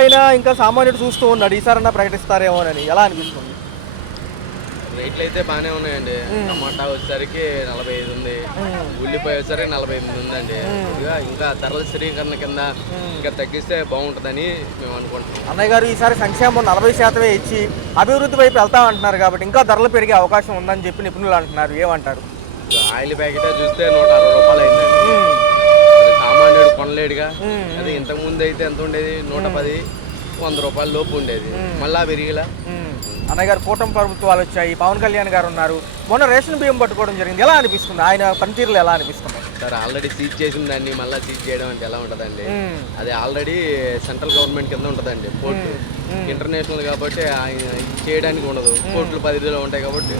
పైన ఇంకా సామాన్యుడు చూస్తూ ఉన్నాడు ఈసారన్నా ప్రకటిస్తారేమోనని. ఎలా అనిపిస్తుంది? రేట్లు అయితే బాగానే ఉన్నాయండి. టమాటా వచ్చేసరికి 45 ఉంది, ఉల్లిపాయ వచ్చేసరికి 48 ఉందండి. ఇంకా ధరల స్థిరీకరణ కింద ఇంకా తగ్గిస్తే బాగుంటుందని మేము అనుకుంటున్నాం. అన్నయ్య గారు ఈసారి సంక్షేమం 40% ఇచ్చి అభివృద్ధి వైపు వెళ్తామంటున్నారు కాబట్టి ఇంకా ధరలు పెరిగే అవకాశం ఉందని చెప్పి నిపుణులు అంటున్నారు. ఏమంటారు? ఆయిల్ ప్యాకెట్ చూస్తే 160 రూపాయలు అయిందండి. సామాన్యుడు కొనలేడుగా. అది ఇంతకు ముందు అయితే ఎంత ఉండేది? 110, 100 రూపాయల లోపు ఉండేది. మళ్ళా పెరిగిలా. అన్నయ్య గారు కూటమి ప్రభుత్వాలు వచ్చాయి, పవన్ కళ్యాణ్ గారు ఉన్నారు, మొన్న రేషన్ బియ్యం పట్టుకోవడం జరిగింది. ఎలా అనిపిస్తుంది? ఆయన పనితీరులు ఎలా అనిపిస్తుంది? సార్ ఆల్రెడీ సీజ్ చేసిన దాన్ని మళ్ళీ సీజ్ చేయడం అంటే ఎలా ఉంటుందండి? అది ఆల్రెడీ సెంట్రల్ గవర్నమెంట్ కింద ఉంటుందండి పోర్టు. ఇంటర్నేషనల్ కాబట్టి ఆయన చేయడానికి ఉండదు. కోర్టులు పరిధిలో ఉంటాయి కాబట్టి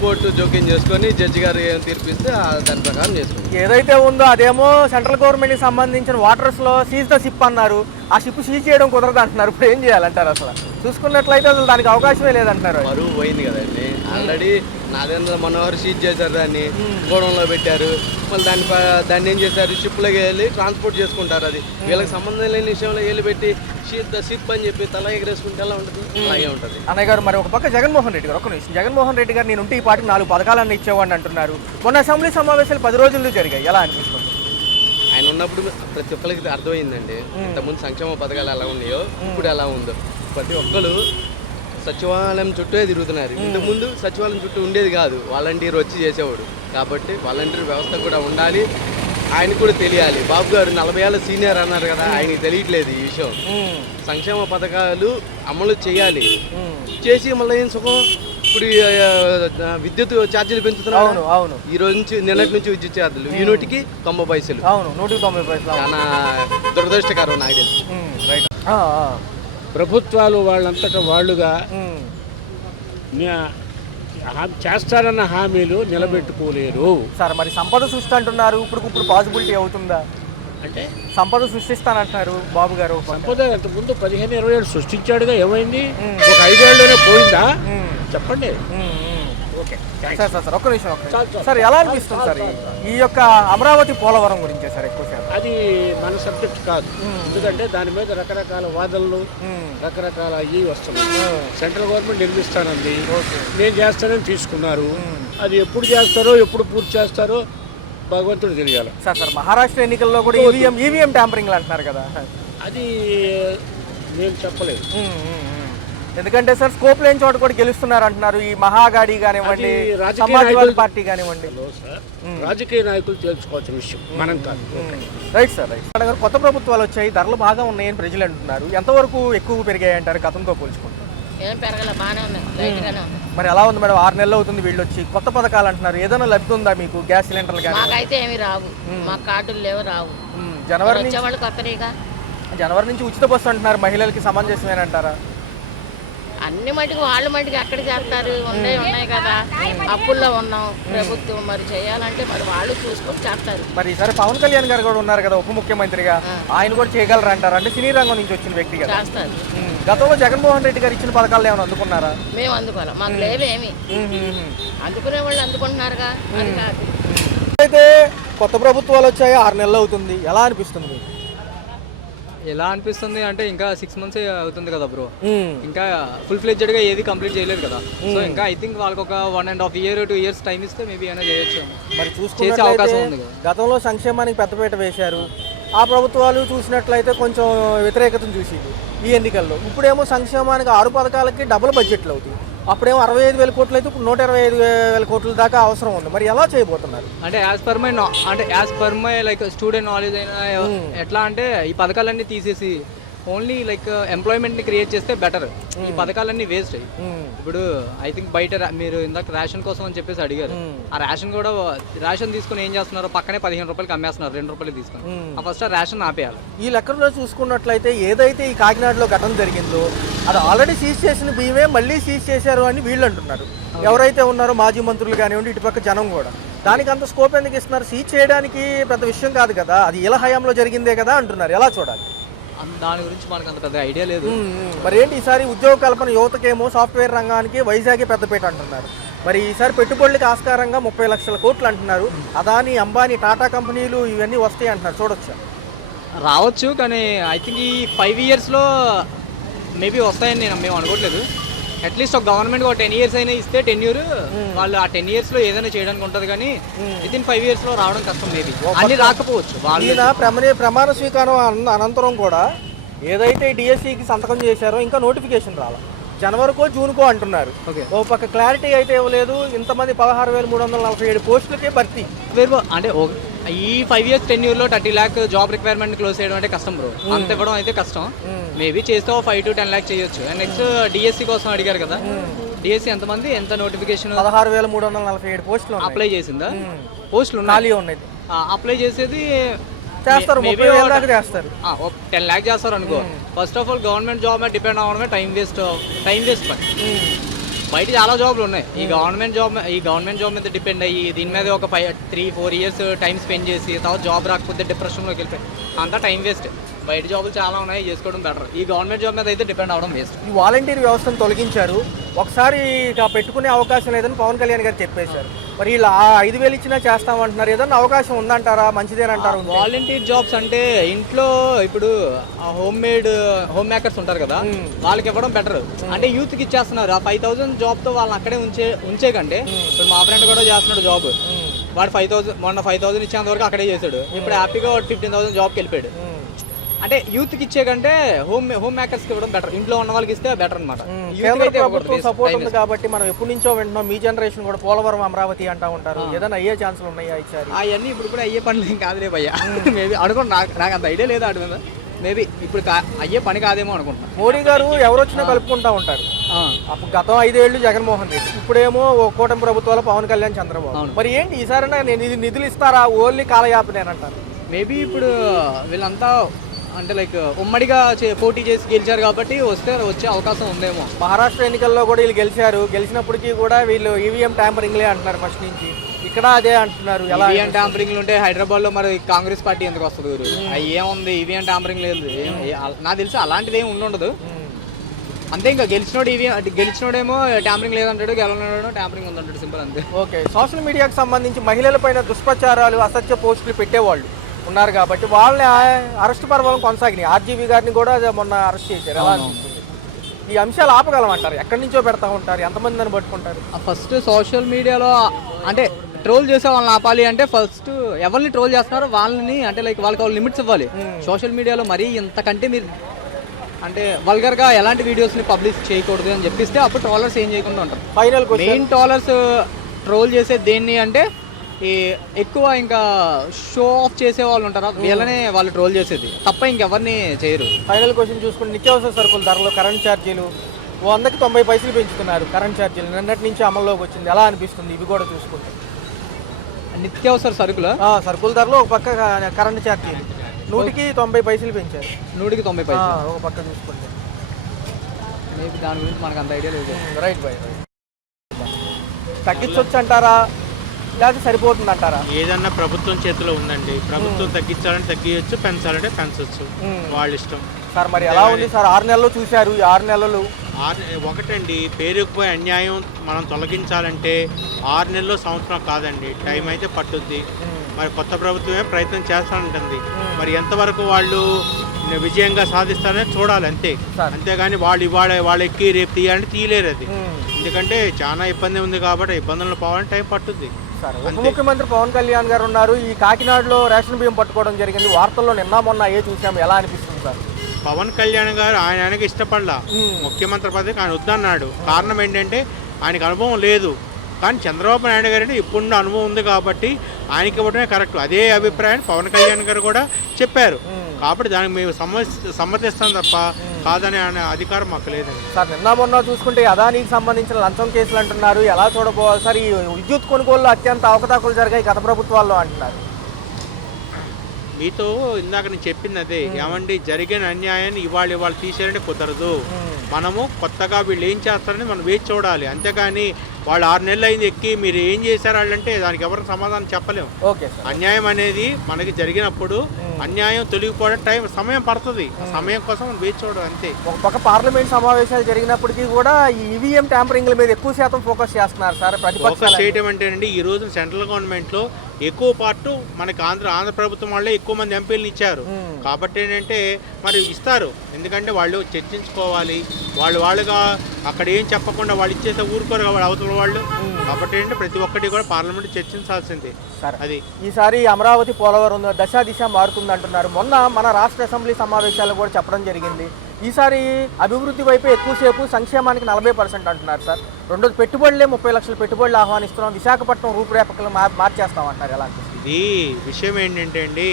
కోర్టు జోక్యం చేసుకొని జడ్జి గారు ఏం తీర్పిస్తే దాని ప్రకారం చేసుకుంటాం. ఏదైతే ఉందో అదేమో సెంట్రల్ గవర్నమెంట్కి సంబంధించిన వాటర్స్లో సీజ్ ద షిప్ అన్నారు. ఆ షిప్ సీజ్ చేయడం కుదరదు అంటున్నారు. ఇప్పుడు ఏం చేయాలంటారు? అసలు చూసుకున్నట్లయితే అసలు దానికి అవకాశమే లేదంటున్నారు. బరువు పోయింది కదండి. ఆల్రెడీ నాదేంద్ర మనోహర్ సీజ్ చేశారు, దాన్ని గోడంలో పెట్టారు. మళ్ళీ దాన్ని ఏం చేశారు? షిప్లోకి వెళ్ళి ట్రాన్స్పోర్ట్ చేసుకుంటారు. అది వీళ్ళకి సంబంధం లేని విషయంలో వెళ్ళి పెట్టి షిప్ అని చెప్పి తల ఎగరేసుకుంటే ఎలా ఉంటుంది? అలాగే ఉంటుంది. అన్నయ్య గారు మరి ఒక పక్క జగన్మోహన్ రెడ్డి గారు, ఒక నిమిషం, జగన్మోహన్ రెడ్డి గారు నేనుంటే ఈ పార్టీకి 4 పథకాలన్నీ ఇచ్చేవాడిని అంటున్నారు. మొన్న అసెంబ్లీ సమావేశాలు 10 రోజుల్లో జరిగాయి. ఎలా అనిపిస్తుంది? ఆయన ఉన్నప్పుడు ప్రతి ఒక్కరికి అర్థమైందండి. ఇంతకుముందు సంక్షేమ పథకాలు ఎలా ఉన్నాయో ఇప్పుడు ఎలా ఉందో. ప్రతి ఒక్కరు సచివాలయం చుట్టూ తిరుగుతున్నారు. ఇంతకుముందు సచివాలయం చుట్టూ ఉండేది కాదు, వాలంటీర్ వచ్చి చేసేవాడు. కాబట్టి వాలంటీర్ వ్యవస్థ కూడా ఉండాలి, ఆయనకు కూడా తెలియాలి. బాబు గారు 40 ఏళ్ళ సీనియర్ అన్నారు కదా, ఆయనకి తెలియట్లేదు ఈ విషయం. సంక్షేమ పథకాలు అమలు చేయాలి, చేసి మళ్ళీ ఏం సుఖం. ఇప్పుడు విద్యుత్ ఛార్జీలు పెంచుతున్నారు. ఈ రోజు నుంచి నిన్నటి నుంచి విద్యుత్ ఛార్జీలు యూనిట్కి 90 పైసలు. 190 పైసలు. చాలా దురదృష్టకరం నాకు తెలిసి. ప్రభుత్వాలు వాళ్ళంతటా వాళ్ళుగా చేస్తారన్న హామీలు నిలబెట్టుకోలేరు సార్. మరి సంపద సృష్టి అంటున్నారు, ఇప్పుడు పాసిబిలిటీ అవుతుందా? అంటే సంపద సృష్టిస్తానంటున్నారు బాబు గారు. సంపద అంతకుముందు 15-20 ఏళ్ళు సృష్టించాడుగా, ఏమైంది? ఒక 5 ఏళ్ళలోనే పోయిందా? చెప్పండి. సార్ ఒక్క నిమిషం సార్, ఎలా అనిపిస్తుంది సార్ ఈ యొక్క అమరావతి పోలవరం గురించే సార్ ఎక్కువ సార్? అది మన సబ్జెక్ట్ కాదు, ఎందుకంటే దాని మీద రకరకాల వాదనలు రకరకాల అయ్యి వస్తున్నాయి. సెంట్రల్ గవర్నమెంట్ నిర్మిస్తానంది, నేను చేస్తానని తీసుకున్నారు. అది ఎప్పుడు చేస్తారో ఎప్పుడు పూర్తి చేస్తారో భగవంతుడు తెలియాలి. సార్ మహారాష్ట్ర ఎన్నికల్లో కూడా ఈవీఎం ట్యాంపరింగ్ అంటున్నారు కదా, అది నేను చెప్పలేదు. ఎందుకంటే సార్ స్కోప్ లేని చోట కూడా గెలుస్తున్నారు అంటున్నారు. ఈ మహాగాడి కానివ్వండి, సమాజ్వాదీ పార్టీ కానివ్వండి. రాజకీయ నాయకులు తెలుసుకోవాల్సిన విషయం, మనం కాదు. Right sir, right. కొత్త ప్రభుత్వాలు వచ్చాయి, ధరలు బాగా ఉన్నాయని ప్రజలు అంటున్నారు. ఎంతవరకు ఎక్కువ పెరిగాయి అంటారు గతంతో పోల్చుకుంటారు? మరి ఎలా ఉంది మేడం? 6 నెలలు అవుతుంది వీళ్ళు వచ్చి, కొత్త పథకాలు అంటున్నారు. ఏదైనా లబ్ధి ఉందా మీకు? గ్యాస్ సిలిండర్లు కానీ? మాకైతే ఏమి రావు, మా కార్డులు లేవు, రావు. జనవరి నుంచి ఉచిత బస్సు అంటున్నారు. మహిళలకి సమంజసమేనంటారా? అన్ని మటుకు వాళ్ళ మటుకు ఎక్కడ చేస్తారు? ఉన్నాయి కదా, అప్పుల్లో ఉన్నాం ప్రభుత్వం. మరి చేయాలంటే మరి వాళ్ళు చూసుకొని చేస్తారు. మరి ఈసారి పవన్ కళ్యాణ్ గారు కూడా ఉన్నారు కదా ఉప ముఖ్యమంత్రిగా, ఆయన కూడా చేయగలరు అంటారు? అంటే సినీ రంగం నుంచి వచ్చిన వ్యక్తి కదా. చేస్తారు. గతంలో జగన్మోహన్ రెడ్డి గారు ఇచ్చిన పథకాలు ఏమైనా అందుకున్నారా? మేము అందుకోవాలి, మాకు లేవేమి. అందుకునే వాళ్ళు అందుకుంటున్నారుగా, అది కాదు. అయితే కొత్త ప్రభుత్వాలు వచ్చాయి, 6 నెలలు అవుతుంది. ఎలా అనిపిస్తుంది? ఎలా అనిపిస్తుంది అంటే ఇంకా 6 months అవుతుంది కదా బ్రో, ఇంకా ఫుల్ ఫ్లెడ్జెడ్ గా ఏది కంప్లీట్ చేయలేదు కదా. సో ఇంకా ఐ థింక్ వాళ్ళకి ఒక 1.5 year 2 years టైం ఇస్తే మేబీ అయినా చేయొచ్చు. మరి చూసుకునే అవకాశం ఉంది కదా. గతంలో సంక్షేమానికి పెద్దపీట వేశారు, ఆ ప్రభుత్వాలు చూసినట్లయితే కొంచెం వ్యతిరేకతను చూసింది ఈ ఎన్నికల్లో. ఇప్పుడేమో సంక్షేమానికి 6 పథకాలకి డబుల్ బడ్జెట్లు అవుతాయి. అప్పుడేమో 65,000 కోట్లు అయితే ఇప్పుడు 125,000 కోట్ల దాకా అవసరం ఉంది. మరి ఎలా చేయబోతున్నారు? అంటే as per my like student knowledge అయినా ఎట్లా అంటే ఈ పథకాలన్నీ తీసేసి ఓన్లీ లైక్ ఎంప్లాయ్మెంట్ ని క్రియేట్ చేస్తే బెటర్. ఈ పథకాలన్నీ వేస్ట్ అయ్యి ఇప్పుడు ఐ థింక్ బయట మీరు ఇందాక రేషన్ కోసం అని చెప్పేసి అడిగారు. ఆ రేషన్ తీసుకుని ఏం చేస్తున్నారు? పక్కనే 15 రూపాయలకి అమ్మేస్తున్నారు, 2 రూపాయలు తీసుకుని. ఫస్ట్ ఆ రేషన్ ఆపేయాలి. ఈ లెక్కలో చూసుకున్నట్లయితే ఏదైతే ఈ కాకినాడలో ఘటన జరిగిందో అది ఆల్రెడీ సీజ్ చేసిన బియ్యమే మళ్ళీ సీజ్ చేశారు అని వీళ్ళు అంటున్నారు. ఎవరైతే ఉన్నారో మాజీ మంత్రులు కానివ్వండి, ఇటుపక్క జనం కూడా. దానికి అంత స్కోప్ ఎందుకు ఇస్తున్నారు? సీజ్ చేయడానికి పెద్ద విషయం కాదు కదా, అది ఇలా హయాంలో జరిగిందే కదా అంటున్నారు. ఎలా చూడాలి? దాని గురించి మనకు అంత పెద్ద ఐడియా లేదు. మరి ఏంటి ఈసారి ఉద్యోగ కల్పన యువతకేమో సాఫ్ట్వేర్ రంగానికి వైజాగ్ పెద్దపేట అంటున్నారు. మరి ఈసారి పెట్టుబడులకు ఆస్కారంగా 30 లక్షల కోట్లు అంటున్నారు. అదాని, అంబానీ, టాటా కంపెనీలు ఇవన్నీ వస్తాయి అంటున్నారు. చూడొచ్చా? రావచ్చు, కానీ ఐ థింక్ ఈ 5 yearsలో మేబీ వస్తాయని మేము అనుకోవట్లేదు. అట్లీస్ట్ ఒక గవర్నమెంట్ ఒక 10 years అయినా ఇస్తే tenure వాళ్ళు ఆ 10 yearsలో ఏదైనా చేయడానికి ఉంటుంది, కానీ వితిన్ 5 yearsలో రావడం కష్టం. మేబీ అన్ని రాకపోవచ్చు. ఈయన ప్రమాణ స్వీకారం అనంతరం కూడా ఏదైతే డిఎస్సికి సంతకం చేశారో ఇంకా నోటిఫికేషన్ రావాలి. జనవరికో జూన్కో అంటున్నారు. ఓ పక్క క్లారిటీ అయితే ఇవ్వలేదు. ఇంతమంది 16,347 పోస్టులకే భర్తీ. అంటే ఈ 5 years tenure లో 30 lakh జాబ్ రిక్వైర్మెంట్ క్లోజ్ చేయడం అంటే కష్టం బ్రో. అంత ఇవ్వడం అయితే కష్టం. మేబీ చేస్తే 5 to 10 lakh చేయొచ్చు. అండ్ నెక్స్ట్ డిఎస్సి కోసం అడిగారు కదా, డిఎస్సి ఎంతమంది ఎంత నోటిఫికేషన్ 16,347 పోస్టులు అప్లై చేసిందా? పోస్టులు ఖాళీ ఉన్నాయి. అప్లై చేసేది చేస్తారు, 30,000 దాకా చేస్తారు. 10 lakh చేస్తారు అనుకో. First of all government job మీద డిపెండ్ అవ్వడమే టైం వేస్ట్ పని. బయట చాలా జాబ్లు ఉన్నాయి. ఈ గవర్నమెంట్ జాబ్ మీద డిపెండ్ అయ్యి దీని మీద ఒక 3-4 years టైం స్పెండ్ చేసి తర్వాత జాబ్ రాకపోతే డిప్రెషన్లోకి వెళ్ళిపోయి అంతా టైం వేస్ట్. బయట జాబులు చాలా ఉన్నాయి, చేసుకోవడం బెటర్. ఈ గవర్నమెంట్ జాబ్ మీద అయితే డిపెండ్ అవ్వడం వేస్ట్. ఈ వాలంటీర్ వ్యవస్థను తొలగించారు. ఒకసారి ఇక పెట్టుకునే అవకాశం లేదని పవన్ కళ్యాణ్ గారు చెప్పేశారు. మరి ఇలా 5,000 ఇచ్చినా చేస్తామంటున్నారు. ఏదన్నా అవకాశం ఉందంటారా? మంచిదేనంటారు? వాలంటీర్ జాబ్స్ అంటే ఇంట్లో ఇప్పుడు హోమ్ మేకర్స్ ఉంటారు కదా, వాళ్ళకి ఇవ్వడం బెటర్. అంటే యూత్కి ఇచ్చేస్తున్నారు. ఆ 5,000 జాబ్తో వాళ్ళని అక్కడే ఉంచే కంటే, ఇప్పుడు మా ఫ్రెండ్ కూడా చేస్తున్నాడు జాబ్. వాడు 5,000 మొన్న 5,000 ఇచ్చేంత వరకు అక్కడే చేశాడు. ఇప్పుడు హ్యాపీగా 15,000 జాబ్కి వెళ్ళిపోయాడు. అంటే యూత్కి ఇచ్చే కంటే హోమ్ మేకర్స్కి ఇవ్వడం బెటర్. ఇంట్లో ఉన్న వాళ్ళకి ఇస్తే బెటర్ అనమాట. ప్రభుత్వం సపోర్ట్ ఉంది కాబట్టి మనం ఎప్పటి నుంచో వింటున్నాం. మీ జనరేషన్ కూడా పోలవరం అమరావతి అంటా ఉంటారు. ఏదైనా అయ్యే ఛాన్సులు ఉన్నాయా? ఇచ్చారు అవన్నీ ఇప్పుడు కూడా అయ్యే పనులు ఏం కాదులే భయ్యా. మేబీ అనుకోండి, నాకు అంత ఐడియా లేదా అటు మీద. మేబీ ఇప్పుడు అయ్యే పని కాదేమో అనుకుంటా. మోడీ గారు ఎవరు వచ్చినా కలుపుకుంటా ఉంటారు. అప్పుడు గతం 5 ఏళ్ళు జగన్మోహన్ రెడ్డి, ఇప్పుడేమో కూటమి ప్రభుత్వాలు పవన్ కళ్యాణ్, చంద్రబాబు. మరి ఏంటి ఈసారైనా నిధులు ఇస్తారా? ఓన్లీ కాలయాపనేనంటారు. మేబీ ఇప్పుడు వీళ్ళంతా అంటే లైక్ ఉమ్మడిగా పోటీ చేసి గెలిచారు కాబట్టి వచ్చే అవకాశం ఉందేమో. మహారాష్ట్ర ఎన్నికల్లో కూడా వీళ్ళు గెలిచినప్పటికీ కూడా వీళ్ళు ఈవీఎం ట్యాంపరింగ్లే అంటున్నారు ఫస్ట్ నుంచి. ఇక్కడ అదే అంటున్నారు. ఎలా ఈవీఎం ట్యాంపరింగ్లు ఉంటే హైదరాబాద్లో మరి కాంగ్రెస్ పార్టీ ఎందుకు వస్తుంది? అవి ఏముంది, ఈవీఎం ట్యాంపరింగ్ లేదు. నాకు తెలిసి అలాంటిది ఏమి ఉండదు. అంతే, ఇంకా గెలిచినోడేమో ట్యాంపరింగ్ లేదంటాడు, గెలవనోడేమో ట్యాంపరింగ్ ఉందంటాడు. సింపుల్ అంతే. ఓకే, సోషల్ మీడియాకి సంబంధించి మహిళలపైన దుష్ప్రచారాలు, అసత్య పోస్టులు పెట్టేవాళ్ళు ఉన్నారు కాబట్టి వాళ్ళని అరెస్ట్ పర్వాలను కొనసాగినాయి. ఆర్జీవీ గారిని కూడా మొన్న అరెస్ట్ చేశారు. ఎలా అనిపిస్తుంది? ఈ అంశాలు ఆపగలమంటారు? ఎక్కడి నుంచో పెడతా ఉంటారు, ఎంతమంది అని పట్టుకుంటారు? ఫస్ట్ సోషల్ మీడియాలో అంటే ట్రోల్ చేసే వాళ్ళని ఆపాలి అంటే ఫస్ట్ ఎవరిని ట్రోల్ చేస్తున్నారో వాళ్ళని అంటే లైక్ వాళ్ళకి లిమిట్స్ ఇవ్వాలి. సోషల్ మీడియాలో మరీ ఇంతకంటే మీరు అంటే వల్గర్గా ఎలాంటి వీడియోస్ని పబ్లిష్ చేయకూడదు అని చెప్పిస్తే అప్పుడు ట్రోలర్స్ ఏం చేయకుండా ఉంటారు. ఫైనల్ మెయిన్ ట్రోలర్స్ ట్రోల్ చేసే దేన్ని అంటే ఈ ఎక్కువ ఇంకా షో ఆఫ్ చేసే వాళ్ళు ఉంటారు, వీళ్ళనే వాళ్ళు ట్రోల్ చేసేది తప్ప ఇంకెవరిని చేయరు. ఫైనల్ క్వశ్చన్ చూసుకుంటే నిత్యావసర సరుకుల ధరలు, కరెంట్ ఛార్జీలు 100కి 90 పైసలు పెంచుతున్నారు. కరెంట్ ఛార్జీలు నిన్నటి నుంచి అమల్లోకి వచ్చింది. ఎలా అనిపిస్తుంది ఇవి కూడా చూసుకుంటే? నిత్యావసర సరుకుల ధరలు ఒక పక్క, కరెంట్ ఛార్జీలు 100కి 90 పైసలు పెంచారు. 100కి 90 పైసలు ఒక పక్క చూసుకుంటే. మేబీ దాని గురించి మనకు అంత ఐడియా లేదు. Right bye. తగ్గించవచ్చు అంటారా లేకపోతే సరిపోతుంది అంటారా? ఏదన్నా ప్రభుత్వం చేతిలో ఉందండి. ప్రభుత్వం తగ్గించాలంటే తగ్గించచ్చు, పెంచాలంటే పెంచవచ్చు, వాళ్ళ ఇష్టం సార్. మరి ఎలా ఉంది సార్? 6 నెలలు చూశారు. ఈ 6 నెలలు ఒకటండి, పేరుకుపోయే అన్యాయం మనం తొలగించాలంటే 6 నెలలు, సంవత్సరం కాదండి, టైం అయితే పట్టుద్ది. మరి కొత్త ప్రభుత్వమే ప్రయత్నం చేస్తానంటుంది. మరి ఎంతవరకు వాళ్ళు విజయంగా సాధిస్తారని చూడాలి అంతే. అంతేగాని వాళ్ళు ఎక్కి రేపు తీయాలంటే తీయలేరు అది. ఎందుకంటే చాలా ఇబ్బంది ఉంది కాబట్టి ఇబ్బందులను పోవాలంటే టైం పట్టుద్ది. ఉప ముఖ్యమంత్రి పవన్ కళ్యాణ్ గారు ఉన్నారు. ఈ కాకినాడలో రేషన్ బియ్యం పట్టుకోవడం జరిగింది. వార్తల్లో నిన్న మొన్న అయ్యే చూసాము. ఎలా అనిపిస్తుంది సార్? పవన్ కళ్యాణ్ గారు ఆయనకి ఇష్టపడలా ముఖ్యమంత్రి పదవికి, ఆయన వద్దన్నాడు. కారణం ఏంటంటే ఆయనకు అనుభవం లేదు. కానీ చంద్రబాబు నాయుడు గారు ఇప్పుడు అనుభవం ఉంది కాబట్టి ఆయనకి ఇవ్వడమే కరెక్ట్. అదే అభిప్రాయాన్ని పవన్ కళ్యాణ్ గారు కూడా చెప్పారు. కాబట్టి దానికి మేము సమ్మతిస్తాం తప్ప కాదనే అధికారం మాకు లేదండి. సార్ నిన్న మొన్న చూసుకుంటే అదానికి సంబంధించిన లంచం కేసులు అంటున్నారు. ఎలా చూడబోవాలి సార్? ఈ విద్యుత్ కొనుగోలు అత్యంత అవకతవకలు జరిగాయి గత ప్రభుత్వాల్లో అంటున్నారు. మీతో ఇందాక నేను చెప్పింది అదే. ఏమండి, జరిగిన అన్యాయాన్ని ఇవాళ తీసేయాలంటే కుదరదు. మనము కొత్తగా వీళ్ళు ఏం చేస్తారని మనం వేచి చూడాలి. అంతేగాని వాళ్ళు 6 నెలలు అయింది ఎక్కి మీరు ఏం చేశారు వాళ్ళంటే దానికి ఎవరికి సమాధానం చెప్పలేము. అన్యాయం అనేది మనకి జరిగినప్పుడు అన్యాయం తొలగిపోవడం సమయం పడుతుంది. సమయం కోసం మనం వేచి చూడడం అంతే. ఒక పక్క పార్లమెంట్ సమావేశాలు జరిగినప్పటికీ కూడా ఈ ఈవీఎం ట్యాంపరింగ్ల మీద ఎక్కువ శాతం ఫోకస్ చేస్తున్నారు సార్. ఫోకస్ చేయడం అంటేనండి, ఈ రోజు సెంట్రల్ గవర్నమెంట్లో ఎక్కువ పార్టు మనకి ఆంధ్ర ప్రభుత్వం వాళ్ళే ఎక్కువ మంది ఎంపీలను ఇచ్చారు. కాబట్టి ఏంటంటే మరి ఇస్తారు, ఎందుకంటే వాళ్ళు చర్చించుకోవాలి, వాళ్ళుగా అక్కడ ఏం చెప్పకుండా వాళ్ళు ఇచ్చేస్తే ఊరుకోరు వాళ్ళు అవతల వాళ్ళు. కాబట్టి ఏంటంటే ప్రతి ఒక్కటి కూడా పార్లమెంట్ చర్చించాల్సిందే. అది ఈసారి అమరావతి పోలవరం దశ దిశ మారుతుంది అంటున్నారు. మొన్న మన రాష్ట్ర అసెంబ్లీ సమావేశాలు కూడా చెప్పడం జరిగింది. ఈసారి అభివృద్ధి వైపు ఎక్కువసేపు, సంక్షేమానికి 40% అంటున్నారు సార్. రెండోది పెట్టుబడులే 30 లక్షల పెట్టుబడులు ఆహ్వానిస్తున్నాం, విశాఖపట్నం రూపురేఖలు మార్చేస్తామంటారు. ఎలా ఇది విషయం ఏంటంటే అండి,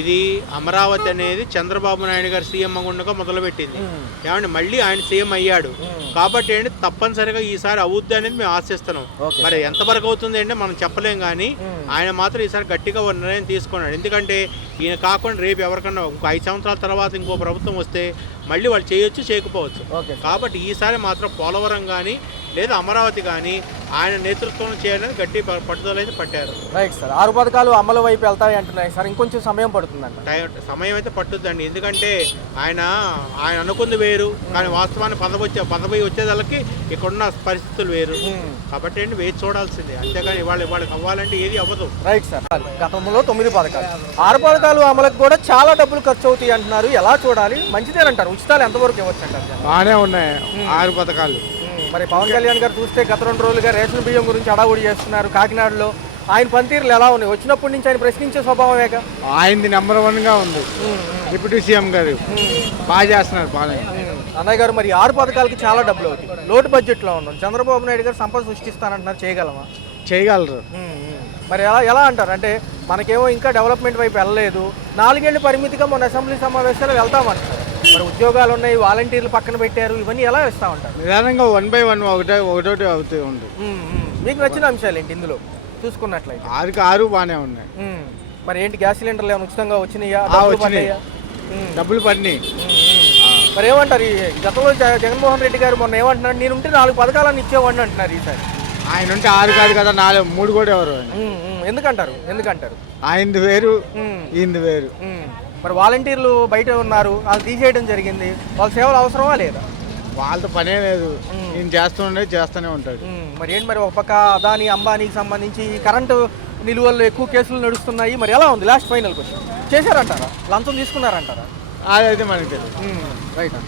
ఇది అమరావతి అనేది చంద్రబాబు నాయుడు గారు సీఎం ఉండగా మొదలుపెట్టింది. ఏమంటే మళ్ళీ ఆయన సీఎం అయ్యాడు కాబట్టి ఏంటి తప్పనిసరిగా ఈసారి అవుద్ది అనేది మేము ఆశిస్తున్నాం. మరి ఎంతవరకు అవుతుంది అంటే మనం చెప్పలేం, కానీ ఆయన మాత్రం ఈసారి గట్టిగా నిర్ణయం తీసుకున్నాడు. ఎందుకంటే ఈయన కాకుండా రేపు ఎవరికన్నా ఇంకో 5 సంవత్సరాల తర్వాత ఇంకో ప్రభుత్వం వస్తే మళ్ళీ వాళ్ళు చేయొచ్చు, చేయకపోవచ్చు. కాబట్టి ఈసారి మాత్రం పోలవరం కానీ లేదా అమరావతి కానీ ఆయన నేతృత్వం చేయాలని గట్టి పట్టుదల అయితే పట్టారు. Right sir. 6 పథకాలు అమలు వైపు వెళ్తాయి అంటున్నాయి సార్. ఇంకొంచెం సమయం పడుతుందంట. సమయం అయితే పట్టుద్దండి, ఎందుకంటే ఆయన అనుకుంది వేరు, కానీ వాస్తవాన్ని పదవి వచ్చేదానికి ఇక్కడున్న పరిస్థితులు వేరు. కాబట్టి ఏంటి వేచి చూడాల్సిందే, అంతేగాని వాళ్ళకి అవ్వాలంటే ఏది అవ్వదు. Right sir. గతంలో 9 పథకాలు, 6 పథకాలు అమలుకు కూడా చాలా డబ్బులు ఖర్చు అవుతాయి అంటున్నారు. ఎలా చూడాలి? మంచిదేనంటారు. ఉచితాలు ఎంతవరకు ఇవ్వచ్చు అంటారు? బాగానే ఉన్నాయి 6 పథకాలు. మరి పవన్ కళ్యాణ్ గారు చూస్తే గత 2 రోజులుగా రేషన్ బియ్యం గురించి అడావుడి చేస్తున్నారు కాకినాడలో. ఆయన పనితీరులు ఎలా ఉన్నాయి? వచ్చినప్పటి నుంచి ఆయన ప్రశ్నించే స్వభావమేగా. ఆయనది నెంబర్ 1గా ఉంది. డిప్యూటీ సీఎం గారు బాగా చేస్తున్నారు. బాగా అన్నయ్య గారు, మరి 6 పథకాలకి చాలా డబ్బులు అవుతాయి. లోటు బడ్జెట్లో ఉన్నాం. చంద్రబాబు నాయుడు గారు సంపద సృష్టిస్తానంటున్నారు. చేయగలమా? చేయగలరు. మరి ఎలా అంటారు? అంటే మనకేమో ఇంకా డెవలప్మెంట్ వైపు వెళ్ళలేదు. 4 ఏళ్ళు పరిమితిగా మన అసెంబ్లీ సమావేశాలు వెళ్తామంటారు. మరి ఉద్యోగాలు ఉన్నాయి, వాలంటీర్లు పక్కన పెట్టారు. ఇవన్నీ ఎలా ఇస్తామంటారు? నిదానంగా 1 by 1 ఒకటోటి అవుతూ ఉంది. మీకు నచ్చిన అంశాలు ఏంటి ఇందులో చూసుకున్నట్లయితే? 6కి 6 బాగానే ఉన్నాయి. మరి ఏంటి, గ్యాస్ సిలిండర్లు ఏమైనా ఉచితంగా వచ్చినాయా? డబ్బులు పడినాయి. మరి ఏమంటారు? ఈ గతంలో జగన్మోహన్ రెడ్డి గారు మొన్న ఏమంటున్నారు, నేను ఉంటే 4 పథకాలను ఇచ్చేవాడిని అంటున్నారు. ఈసారి ఆయన ఉంటే 6 కాదు కదా, 4 3 కూడా ఎవరు. ఎందుకంటారు? ఆయనది వేరు, ఈయనది వేరు. మరి వాలంటీర్లు బయట ఉన్నారు, వాళ్ళు తీసేయడం జరిగింది. వాళ్ళ సేవలు అవసరమా లేదా? వాళ్ళతో పనే లేదు, ఈయన చేస్తూనే ఉంటాడు. మరి ఏంటి, మరి ఒక పక్క అదాని అంబానీకి సంబంధించి కరెంటు నిలువల్లో ఎక్కువ కేసులు నడుస్తున్నాయి. మరి ఎలా ఉంది? లాస్ట్ ఫైనల్ క్వశ్చన్, చేశారంటారా? లంచం తీసుకున్నారంటారా? అదైతే మనకి తెలియదు. రైట్.